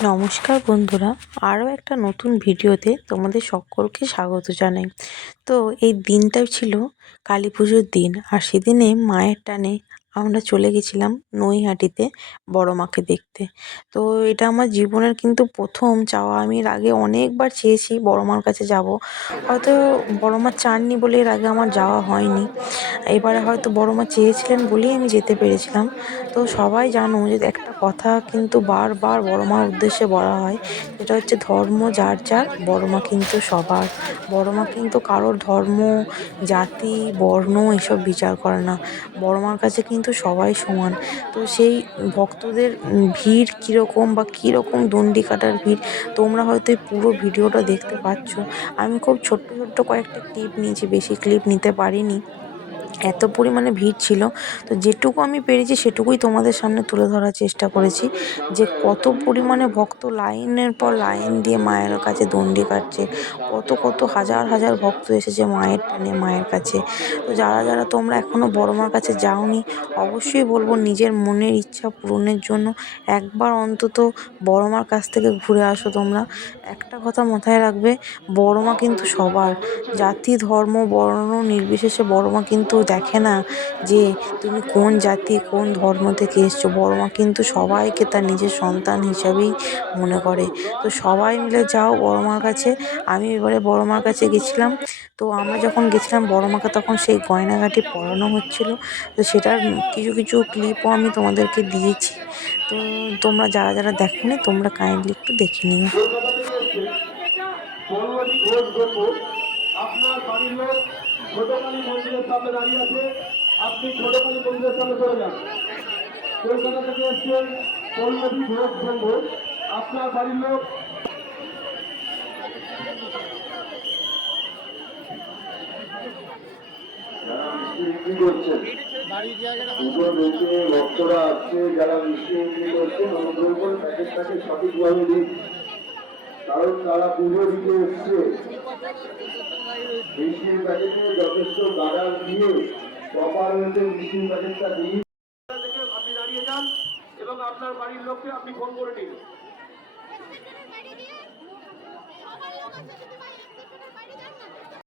নমস্কার বন্ধুরা আরও একটা নতুন ভিডিওতে তোমাদের সকলকে স্বাগত জানাই। তো এই দিনটাই ছিল কালী পুজোর দিন। আর সেদিনে মায়ের টানে আমরা চলে গেছিলাম নৈহাটিতে বড় মাকে দেখতে। তো এটা আমার জীবনের কিন্তু প্রথম চাওয়া। আমি এর আগে অনেকবার চেয়েছি বড় মার কাছে যাব। হয়তো বড় মা চাননি বলে এর আগে আমার যাওয়া হয়নি। এবারে হয়তো বড় মা চেয়েছিলেন বলেই আমি যেতে পেরেছিলাম। তো সবাই জানো যে একটা কথা কিন্তু বারবার বড় মার উদ্দেশ্যে বলা হয়। সেটা হচ্ছে ধর্ম যার যার, বড় মা কিন্তু সবার। বড় মা কিন্তু কারোর ধর্ম, জাতি, বর্ণ এসব বিচার করে না। বড় মার কাছে কিন্তু সবাই সমান। তো সেই ভক্তদের ভিড় কীরকম বা কীরকম দণ্ডি কাটার ভিড়, তোমরা হয়তো এই পুরো ভিডিওটা দেখতে পাচ্ছ। আমি খুব ছোট্ট ছোট্ট কয়েকটা ক্লিপ নিয়েছি, বেশি ক্লিপ নিতে পারিনি। এত পরিমাণে ভিড় ছিল, তো যেটুকু আমি পেরেছি সেটুকুই তোমাদের সামনে তুলে ধরার চেষ্টা করেছি, যে কত পরিমাণে ভক্ত লাইনের পর লাইন দিয়ে মায়ের কাছে দণ্ডি কাটছে, কত কত হাজার হাজার ভক্ত এসেছে মায়ের টানে মায়ের কাছে। তো যারা যারা তোমরা এখনও বড় মার কাছে যাওনি, অবশ্যই বলব নিজের মনের ইচ্ছা পূরণের জন্য একবার অন্তত বড় মার কাছ থেকে ঘুরে আসো তোমরা। একটা কথা মাথায় রাখবে বড় মা কিন্তু সবার। জাতি, ধর্ম, বর্ণ নির্বিশেষে বড় মা কিন্তু দেখে না যে তুমি কোন জাতি, কোন ধর্ম থেকে এসছো। বড় মা কিন্তু সবাইকে তার নিজের সন্তান হিসাবেই মনে করে। তো সবাই মিলে যাও বড় মার কাছে। আমি এবারে বড় মার কাছে গেছিলাম। তো আমরা যখন গেছিলাম বড় মাকে তখন সেই গয়নাঘাটি পরানো হচ্ছিল। তো সেটার কিছু কিছু ক্লিপও আমি তোমাদেরকে দিয়েছি। তো তোমরা যারা যারা দেখোনি তোমরা কাইন্ডলি একটু দেখে নিও। আপনার বাড়ির লোক ছোটকালী মন্দিরের সামনে দাঁড়িয়ে আছে। আপনি ছোটকালী মন্দিরের সামনে চলে যান। কলকাতা থেকে এসছেন পল্লবী ঘোষ গম্বুজ আপনার বাড়ির লোক ভক্তরা আসছে যারা মিষ্টি করছেন অনুগ্রহ করে প্যাকেটটাকে সঠিকভাবে দিন কারণ তারা পুজো দিতে এসছে। মেশিন প্যাকেটে যথেষ্ট গাড়া দিয়ে প্রপার হয়েছে মেশিন প্যাকেটটা দিয়ে আপনি দাঁড়িয়ে যান এবং আপনার বাড়ির লোককে আপনি ফোন করে নিন।